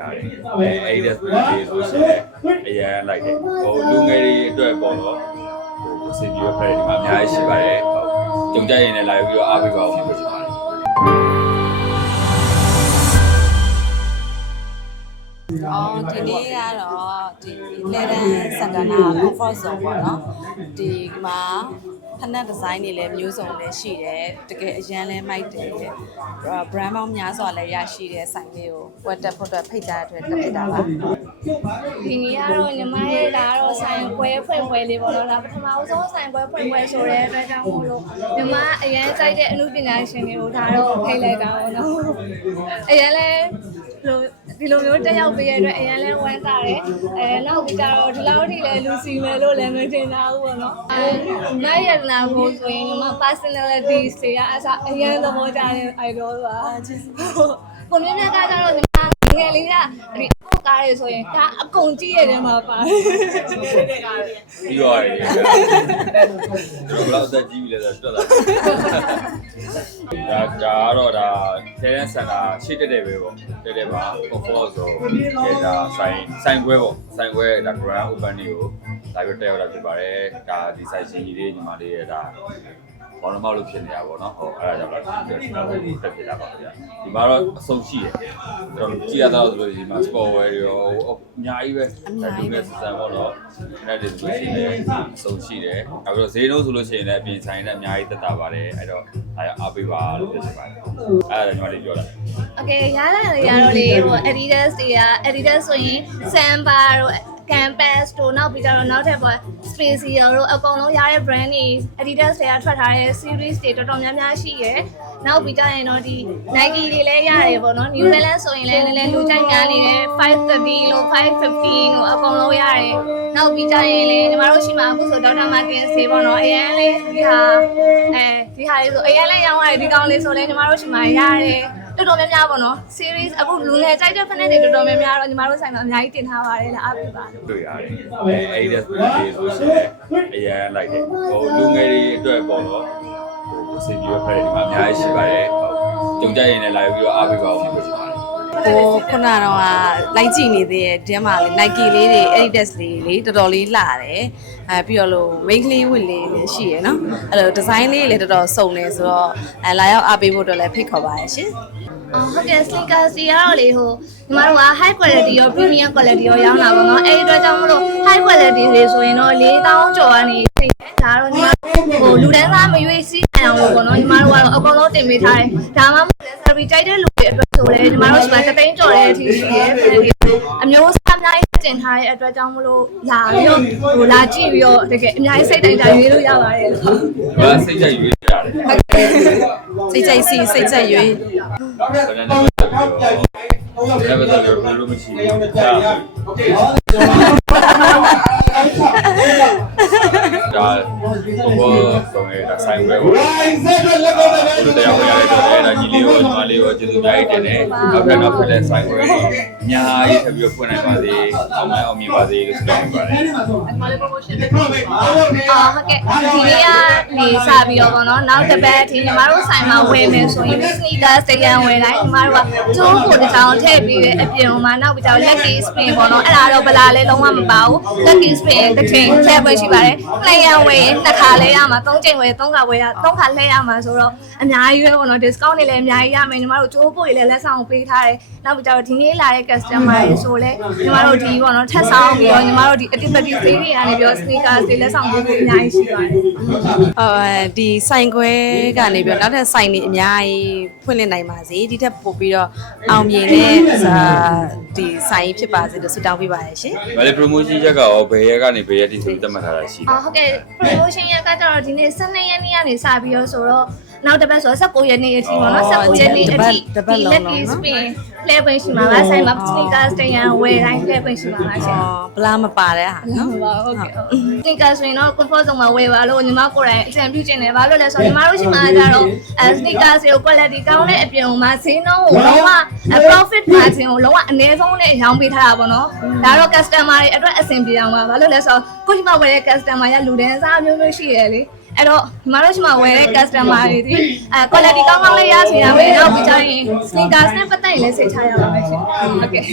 ရတယ်အဲ Adidas တွေဆိုရှင်လည်းအရင်လိုက်တယ်ဟိုလူငယ်တွေအတွက်ပေါ့တော့ဟိုစင်ပြီးဖက်ဒီမှာအများကြီးရှိပါတယ်ဟုတ်ကြုံကြရင်လည်းလာပြီးတော့အားပေးပါဦးလို့ပြောချင်ပါတယ်အော်ဒီနေ့ကတော့ဒီလေဒန်စန္ဒနာ comfort zone ပေါ့နော်ဒီမှာ ဖက်နက်ဒီဇိုင်းတွေလည်းမျိုးစုံလည်းရှိတယ်တကယ်အရန်လည်းမိုက်တယ် brand ပေါင်းများစွာလည်းရရှိတဲ့ဆိုင်လေးကိုဝတ်တက်ဖို့အတွက်ဖိတ်ကြားတဲ့အတွက်တက်ဖြစ်တာပါဒီနေ့ကတော့ညီမရဲ့ဒါကတော့ဆိုင်ပွဲဖွင့်ပွဲလေးပေါ့နော်ဒါပထမဦးဆုံးဆိုင်ပွဲဖွင့်ပွဲဆိုတဲ့အတွက်ကြောင့်မို့လို့ညီမအရန်ကြိုက်တဲ့အမှုပညာရှင်တွေကိုဒါတော့ဖိတ်လိုက်တာပေါ့နော်အရန်လဲလို ဒီလိုမျိုးတက်ရောက်ပေးရတဲ့အတွက်အရန်လဲဝမ်းသာတယ်အဲနောက်ပြီးကြတော့ဒီလောက်ထိလဲလူစီမယ်လို့လည်းမထင်တာဘူးပေါ့နော်အဲမရရနာကိုဆိုရင်ညီမ personalities တွေကအစအရန်သဘောကျတဲ့ idol ပါကိုမြင့်မြတ်ကကြတော့ညီမငယ်လေးကဒီ အပုတ်ကားတွေဆိုရင်ဒါအကုန်ကြည့်ရတဲ့မှာပါတယ်ပြီးတော့ရတယ်ကျွန်တော်ဘယ်လောက်အသက်ကြီးပြီလဲဆိုတော့တွက်လာဒါဒါကတော့ဒါထဲတန်းစင်တာရှိတက်တယ်ပဲပေါ့တက်တယ်ပါ comfort ဆိုတဲ့ဒါဆိုင်ဆိုင်ပွဲပေါ့ဆိုင်ပွဲဒါ grand open တွေကိုလာပြီးတက်ရောက်တာဖြစ်ပါတယ်ဒါဒီဆိုင်ရှင်ကြီးလေးညီမလေးရဲ့ဒါ ဘောင်နှမလို့ဖြစ်နေတာပေါ့နော်ဟောအဲ့ဒါကြောင့်လည်းဒီတော့တက်ဖြစ်လာပါဗျာဒီမှာတော့အဆုံးရှိတယ်ကျွန်တော်ကြည့်ရတော့ဆိုလို့ဒီမှာ sport wear ရောအများကြီးပဲဒါတူမဲ့စစံပေါ့နော်အဲ့ဒါတွေရှိတယ်အဆုံးရှိတယ်နောက်ပြီးတော့ဈေးနှုန်းဆိုလို့ရှိရင်လည်းပြင်ဆိုင်နဲ့အများကြီးတက်တာပါတယ်အဲ့တော့အားရအားပေးပါလို့ပြောချင်ပါတယ်အဲ့ဒါကျွန်တော်လေးပြောတာ Okay ရလာလေရတော့လေဟို Adidas တွေက Adidas ဆိုရင် Samba တို့ Campus တို့နောက်ပြီးတော့နောက်ထပ်ပေါ့ Spacial တို့အကုန်လုံးရတဲ့ brand တွေ Adidas တွေကထွက်ထားတဲ့ series တွေတော်တော်များများရှိရယ်နောက်ပြီးကြရင်တော့ဒီ Nike တွေလည်းရတယ်ပေါ့နော် New Balance ဆိုရင်လည်းလည်းလည်းလူကြိုက်များနေတယ်530လို့515လို့အကုန်လုံးရတယ်နောက်ပြီးကြရင်လည်းညီမတို့ရှိမှာအခုဆို Dr. Martens တွေပေါ့နော်အရင်လေးဒီဟာအဲဒီဟာလေးဆိုအရင်လေးရောင်းရတယ်ဒီကောင်လေးဆိုလည်းညီမတို့ရှိမှာရတယ် တော်တော်များများပေါ့နော် series အခုလူငယ်ကြိုက်တဲ့ fan တွေတော်တော်များများတော့ညီမတို့ဆိုင်မှာအများကြီးတင်ထားပါတယ်လားအားပေးပါတွေ့ရတယ်အဲ Adidas တွေဆိုရှင်လည်းအရင်လိုက်တယ်ဟိုလူငယ်တွေအတွက်ပေါ့နော်ဟိုစင်ပြီးဖက်ဒီမှာအများကြီးရှိပါတယ်ဟုတ်ကြုံကြရင်လည်းလာပြီးတော့အားပေးပါဦးလို့ပြောချင်ပါတယ်ကိုခုနကတော့လိုက်ကြည့်နေသေးတဲ့တဲမှာလေ Nike လေးတွေ Adidas လေးတွေတော်တော်လေးလှတယ်အဲပြီးတော့လို့ weight လေးဝတ်လေးလည်းရှိရယ်နော်အဲ့လို design လေးလည်းတော်တော်စုံနေဆိုတော့အဲလာရောက်အားပေးဖို့အတွက်လည်းဖိတ်ခေါ်ပါရရှင် အော်ဟုတ်ကဲ့ sneakers တွေကတော့လေဟိုညီမတို့က high quality ရော premium quality ရောရောင်းတာပေါ့နော်အဲဒီအတွက်ကြောင့်မလို့ high quality တွေဆိုရင်တော့4000ကျော်ကနေထိတ်တယ်ဒါတော့ညီမဟိုလူတန်းစားမရွေးစီးနိုင်အောင်လို့ပေါ့နော်ညီမတို့ကတော့အကုန်လုံးတင်ပေးထားတယ်ဒါမှမဟုတ်လဲ service ကြိုက်တဲ့လူတွေအတွက် ဆိုလည်းညီမတို့ဒီမှာတသိန်းကျော်တဲ့အထိရှိရဲအမျိုးအစားအများကြီးတင်ထားတဲ့အတွက်ကြောင့်မလို့လာပြီးတော့ဟိုလာကြည့်ပြီးတော့တကယ်အများကြီးစိတ်တိုင်းတိုင်းရွေးလို့ရပါတယ်လို့။ဘာစိတ်ကြိုက်ရွေးကြတယ်။စိတ်ကြိုက်စီစိတ်ကြိုက်ရွေးဘယ်နဲ့လဲပြော။ဘယ်တော့တော့ဘယ်လိုမရှိဘူး။ဒါဒါ ဘောဆုံးရတာဆိုင်ဝဲပေါ့။ဘုလိုတရားဝင်ရတဲ့တော့အဲ့ဒါကြီးလေးကိုညီမလေးကိုကျေးဇူးများကြီးတင်တယ်။နောက်ထပ်နောက်ထပ်တဲ့ဆိုင်ဝဲကိုအများကြီးထပ်ပြီးတော့ဖွင့်နိုင်ပါစေ။အောင်မအောင်မြင်ပါစေလို့ဆုတောင်းပါတယ်။အာဟုတ်ကဲ့ဒီနေ့ကနေစပြီးတော့ပေါ့နော်နောက်တစ်ပတ်အထိညီမတို့ဆိုင်မှာဝယ်မယ်ဆိုရင် sneakers တကယ်ဝယ်တိုင်းညီမတို့ကကျိုးကိုတစ်ချောင်းထည့်ပြီးတဲ့အပြင်မှာနောက်ပြီးတော့ lucky spin ပေါ့နော်အဲ့ဒါတော့ဗလာလဲလုံးဝမပါဘူး lucky spin တစ်ချိန်ထည့်ပွဲရှိပါတယ်နှစ်ရန်ဝယ်နှစ်ခါလဲရမှာသုံးချိန်ဝယ်သုံးခါဝယ်ရသုံးခါလဲရမှာဆိုတော့အများကြီးပဲပေါ့နော် discount တွေလည်းအများကြီးရမယ်ညီမတို့ကျိုးကိုတွေလည်းလက်ဆောင်ပေးထားတယ်နောက်ပြီးတော့ဒီနေ့လာတဲ့ customer တွေဆိုလဲညီမတို့ဒီပေါ့နော်ထပ်ဆောင်ပြီးတော့ညီမတို့ဒီ activity တွေတွေကနေပြီးတော့ sneakers တွေလက်ဆောင်ပေးဖို့အများကြီးရှိပါတယ်အော်ဒီဆိုင်ခွဲကနေပြီးတော့နောက်ထပ်ဆိုင်တွေအများကြီးဖွင့်လှစ်နိုင်ပါစေဒီထက်ပိုပြီးတော့အောင်မြင်တဲ့စာဒီဆိုင်ဖြစ်ပါစေလို့ဆုတောင်းပေးပါရရှင်။ဒါလေ promotion ချက်ကရောဘယ်ရက်ကနေဘယ်ရက်ထိဆိုပြီးသတ်မှတ်ထားတာရှိလဲအော်ဟုတ်ကဲ့ promotion ရကကြတော့ဒီနေ့12ရက်နေ့ကနေစပြီးတော့ဆိုတော့နောက်တစ်ပတ်ဆိုတော့19ရက်နေ့အထိပေါ့နော်19ရက်နေ့အထိ lucky spin လဲပွင့်ရှိမှာပါဆိုင်မှာ sneakers တရန်ဝယ်တိုင်းလဲပွင့်ရှိမှာပါရှင်အော်ဘလားမပါတဲ့ဟာနော်ဟုတ်ပါဟုတ်ကဲ့။ sneaker ဆိုရင်တော့ comfort zone မှာဝယ်ပါလို့ညီမကိုယ်တိုင်အကြံပြုချင်တယ်။ဘာလို့လဲဆိုတော့ညီမတို့ရှိမှကြတော့အဲ sneaker တွေကို quality ကောင်းတဲ့အပြင်မှာဈေးနှုန်းကိုလုံးဝ profit margin ကိုလုံးဝအနည်းဆုံးနဲ့ရောင်းပေးထားတာပေါ့နော်။ဒါတော့ customer တွေအတွက်အဆင်ပြေအောင်ပါ။ဘာလို့လဲဆိုတော့ကိုယ်ဒီမှာဝယ်တဲ့ customer ရလူတန်းစားမျိုးမျိုးရှိရလေ။အဲ့တော့ညီမတို့ရှိမှဝယ်တဲ့ customer တွေဒီအဲ quality ကောင်းကောင်းလေးရချင်တာပဲနောက်ပြီးကြရင် sneakers နဲ့ပတ်သက်ရင်လည်းစိတ်ချရပါမယ်ရှင်ဟုတ်ကဲ့